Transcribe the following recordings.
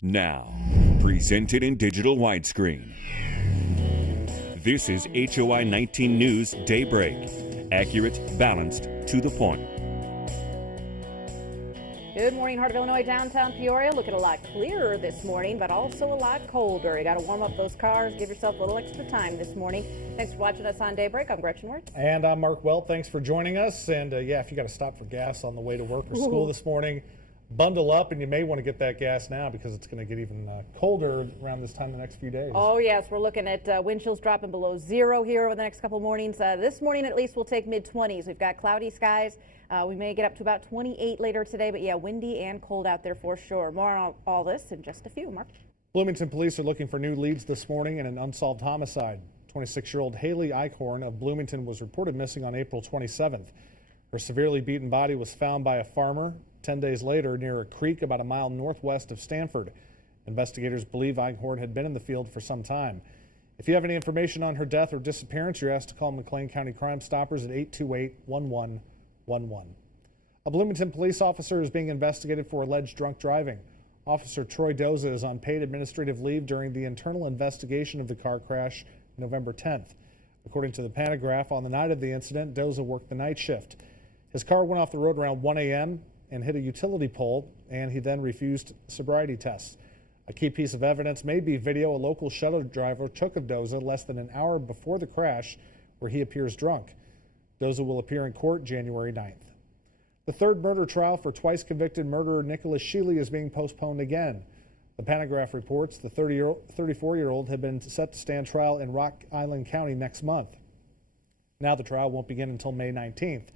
Now, presented in digital widescreen. This is HOI-19 News Daybreak. Accurate, balanced, to the point. Good morning, Heart of Illinois, downtown Peoria. Looking a lot clearer this morning, but also a lot colder. You got to warm up those cars. Give yourself a little extra time this morning. Thanks for watching us on Daybreak. I'm Gretchen Wirtz. And I'm Mark Welt. Thanks for joining us. And yeah, if you got to stop for gas on the way to work or school this morning, bundle up, and you may want to get that gas now because it's going to get even colder around this time the next few days. Oh, yes. We're looking at wind chills dropping below zero here over the next couple mornings. This morning, at least, we'll take mid-20s. We've got cloudy skies. We may get up to about 28 later today, but yeah, windy and cold out there for sure. More on all this in just a few. Mark. Bloomington police are looking for new leads this morning in an unsolved homicide. 26-year-old Haley Eichhorn of Bloomington was reported missing on April 27th. Her severely beaten body was found by a farmer 10 days later near a creek about a mile northwest of Stanford. Investigators believe Eichhorn had been in the field for some time. If you have any information on her death or disappearance, you're asked to call McLean County Crime Stoppers at 828-1111. A Bloomington police officer is being investigated for alleged drunk driving. Officer Troy Doza is on paid administrative leave during the internal investigation of the car crash November 10th. According to the Panagraph, on the night of the incident, Doza worked the night shift. His car went off the road around 1 a.m. and hit a utility pole, and he then refused sobriety tests. A key piece of evidence may be video a local shuttle driver took of Doza less than an hour before the crash, where he appears drunk. Doza will appear in court January 9th. The third murder trial for twice convicted murderer Nicholas Sheely is being postponed again. The Panagraph reports the 34-year-old had been set to stand trial in Rock Island County next month. Now the trial won't begin until May 19th.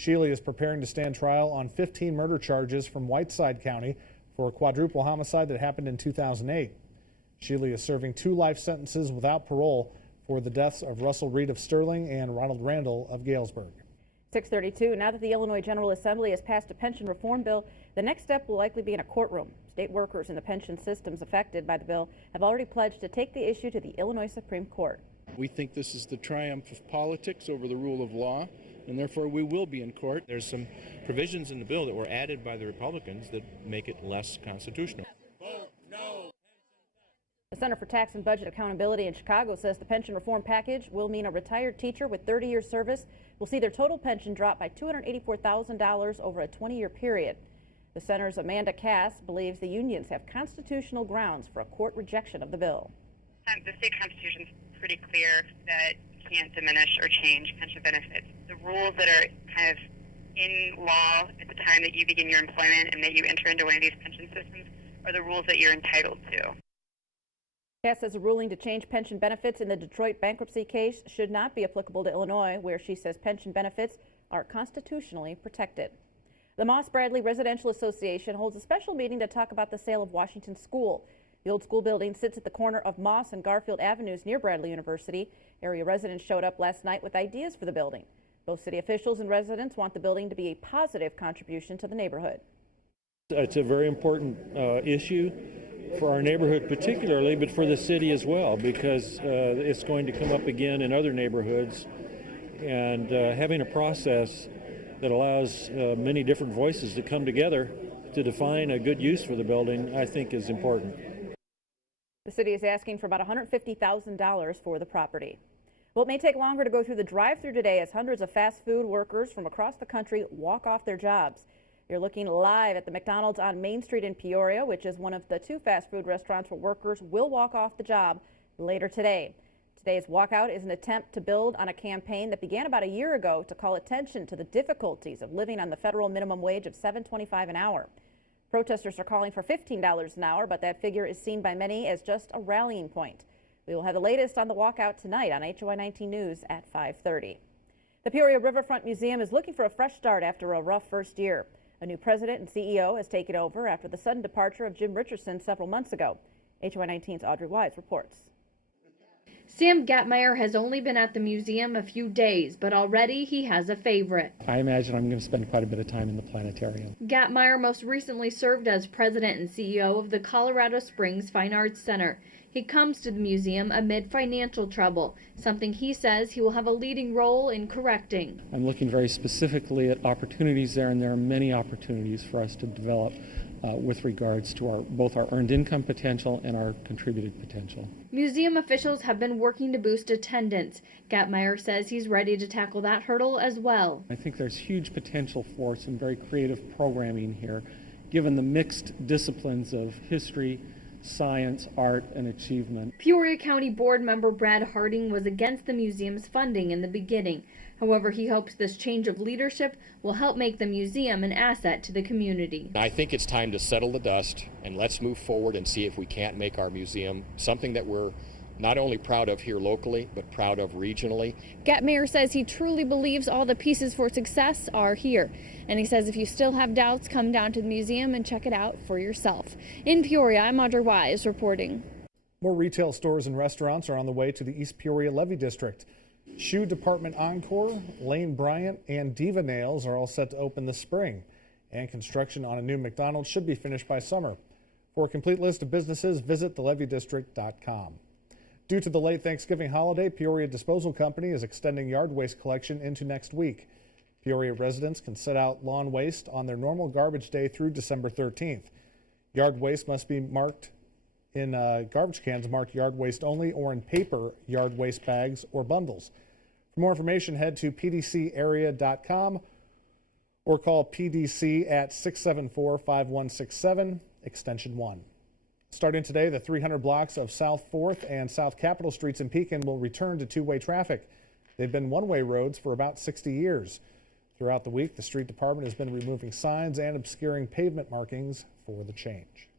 Sheely is preparing to stand trial on 15 murder charges from Whiteside County for a quadruple homicide that happened in 2008. Sheely is serving 2 life sentences without parole for the deaths of Russell Reed of Sterling and Ronald Randall of Galesburg. 6:32. Now that the Illinois General Assembly has passed a pension reform bill, the next step will likely be in a courtroom. State workers in the pension systems affected by the bill have already pledged to take the issue to the Illinois Supreme Court. We think this is the triumph of politics over the rule of law, and therefore we will be in court. There's some provisions in the bill that were added by the Republicans that make it less constitutional. Vote no. The Center for Tax and Budget Accountability in Chicago says the pension reform package will mean a retired teacher with 30 years service will see their total pension drop by $284,000 over a 20-year period. The center's Amanda Cass believes the unions have constitutional grounds for a court rejection of the bill. The state constitution is pretty clear that you can't diminish or change pension benefits. The rules that are kind of in law at the time that you begin your employment and that you enter into one of these pension systems are the rules that you're entitled to. Cass says a ruling to change pension benefits in the Detroit bankruptcy case should not be applicable to Illinois, where she says pension benefits are constitutionally protected. The Moss Bradley Residential Association holds a special meeting to talk about the sale of Washington School. The old school building sits at the corner of Moss and Garfield Avenues near Bradley University. Area residents showed up last night with ideas for the building. Both city officials and residents want the building to be a positive contribution to the neighborhood. It's a very important issue for our neighborhood particularly, but for the city as well, because it's going to come up again in other neighborhoods, and having a process that allows many different voices to come together to define a good use for the building, I think is important. The city is asking for about $150,000 for the property. Well, it may take longer to go through the drive-thru today as hundreds of fast food workers from across the country walk off their jobs. You're looking live at the McDonald's on Main Street in Peoria, which is one of the 2 fast food restaurants where workers will walk off the job later today. Today's walkout is an attempt to build on a campaign that began about a year ago to call attention to the difficulties of living on the federal minimum wage of $7.25 an hour. Protesters are calling for $15 an hour, but that figure is seen by many as just a rallying point. We will have the latest on the walkout tonight on HOI-19 News at 5:30. The Peoria Riverfront Museum is looking for a fresh start after a rough first year. A new president and CEO has taken over after the sudden departure of Jim Richardson several months ago. HOI-19's Audrey Wise reports. Sam Gatmeyer has only been at the museum a few days, but already he has a favorite. I imagine I'm going to spend quite a bit of time in the planetarium. Gatmeyer most recently served as president and CEO of the Colorado Springs Fine Arts Center. He comes to the museum amid financial trouble, something he says he will have a leading role in correcting. I'm looking very specifically at opportunities there, and there are many opportunities for us to develop with regards to both our earned income potential and our contributed potential. Museum officials have been working to boost attendance. Gatmeyer says he's ready to tackle that hurdle as well. I think there's huge potential for some very creative programming here, given the mixed disciplines of history, science, art, and achievement. Peoria County Board member Brad Harding was against the museum's funding in the beginning. However, he hopes this change of leadership will help make the museum an asset to the community. I think it's time to settle the dust and let's move forward and see if we can't make our museum something that we're not only proud of here locally, but proud of regionally. Gatmeyer says he truly believes all the pieces for success are here. And he says if you still have doubts, come down to the museum and check it out for yourself. In Peoria, I'm Audrey Wise reporting. More retail stores and restaurants are on the way to the East Peoria Levee District. Shoe Department Encore, Lane Bryant, and Diva Nails are all set to open this spring. And construction on a new McDonald's should be finished by summer. For a complete list of businesses, visit theleveedistrict.com. Due to the late Thanksgiving holiday, Peoria Disposal Company is extending yard waste collection into next week. Peoria residents can set out lawn waste on their normal garbage day through December 13th. Yard waste must be marked in garbage cans marked yard waste only or in paper yard waste bags or bundles. For more information, head to pdcarea.com or call PDC at 674-5167, extension 1. Starting today, the 300 blocks of South 4th and South Capitol Streets in Pekin will return to two-way traffic. They've been one-way roads for about 60 years. Throughout the week, the street department has been removing signs and obscuring pavement markings for the change.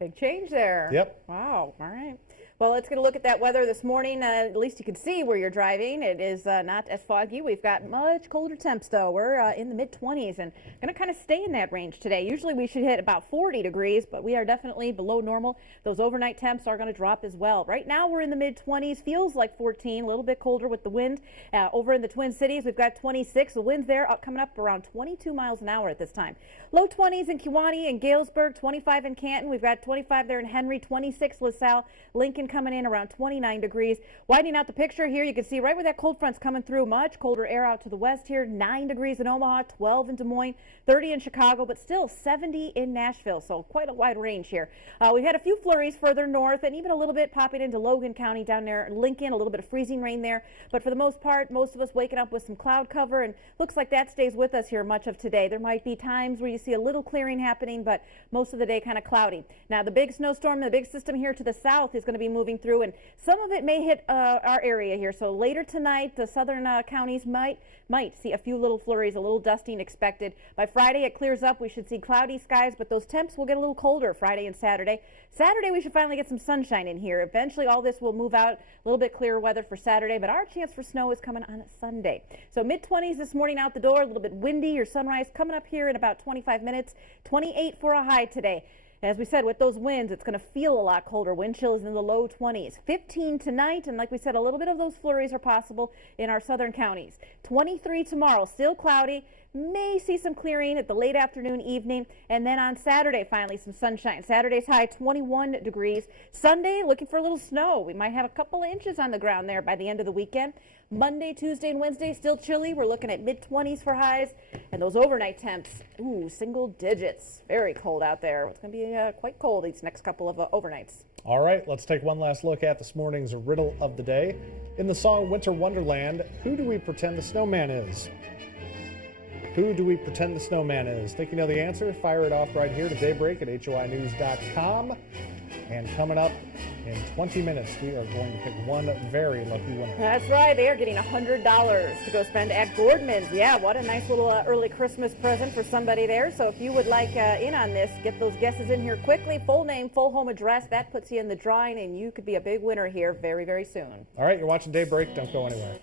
Big change there. Yep. Wow. All right. Well, let's get a look at that weather this morning. At least you can see where you're driving. It is not as foggy. We've got much colder temps, though. We're in the mid-20s and going to kind of stay in that range today. Usually we should hit about 40 degrees, but we are definitely below normal. Those overnight temps are going to drop as well. Right now we're in the mid-20s. Feels like 14, a little bit colder with the wind. Over in the Twin Cities, we've got 26. The wind's there coming up around 22 miles an hour at this time. Low 20s in Kewanee and Galesburg, 25 in Canton. We've got 25 there in Henry, 26 LaSalle, Lincoln coming in around 29 degrees. Widening out the picture here, you can see right where that cold front's coming through, much colder air out to the west here. 9 degrees in Omaha, 12 in Des Moines, 30 in Chicago, but still 70 in Nashville, so quite a wide range here. We've had a few flurries further north and even a little bit popping into Logan County down there, Lincoln, a little bit of freezing rain there, but for the most part, most of us waking up with some cloud cover, and looks like that stays with us here much of today. There might be times where you see a little clearing happening, but most of the day kind of cloudy. Now the big snowstorm, the big system here to the south is going to be moving through, and some of it may hit our area here. So later tonight, the southern counties might see a few little flurries, a little dusting expected. By Friday, it clears up. We should see cloudy skies, but those temps will get a little colder Friday and Saturday. Saturday, we should finally get some sunshine in here. Eventually, all this will move out. A little bit clearer weather for Saturday, but our chance for snow is coming on Sunday. So mid-20s this morning out the door, a little bit windy. Your sunrise coming up here in about 25 minutes. 28 for a high today. As we said, with those winds, it's going to feel a lot colder. Wind chill is in the low 20s. 15 tonight, and like we said, a little bit of those flurries are possible in our southern counties. 23 tomorrow, still cloudy. May see some clearing at the late afternoon, evening, and then on Saturday, finally some sunshine. Saturday's high 21 degrees. Sunday, looking for a little snow. We might have a couple of inches on the ground there by the end of the weekend. Monday, Tuesday, and Wednesday, still chilly. We're looking at mid-20s for highs, and those overnight temps, single digits. Very cold out there. It's going to be quite cold these next couple of overnights. All right, let's take one last look at this morning's riddle of the day. In the song Winter Wonderland, who do we pretend the snowman is? Who do we pretend the snowman is? Think you know the answer? Fire it off right here to Daybreak at HOI-news.com. And coming up in 20 minutes, we are going to pick one very lucky winner. That's right. They are getting $100 to go spend at Gordman's. Yeah, what a nice little early Christmas present for somebody there. So if you would like in on this, get those guesses in here quickly. Full name, full home address. That puts you in the drawing, and you could be a big winner here very, very soon. All right, you're watching Daybreak. Don't go anywhere.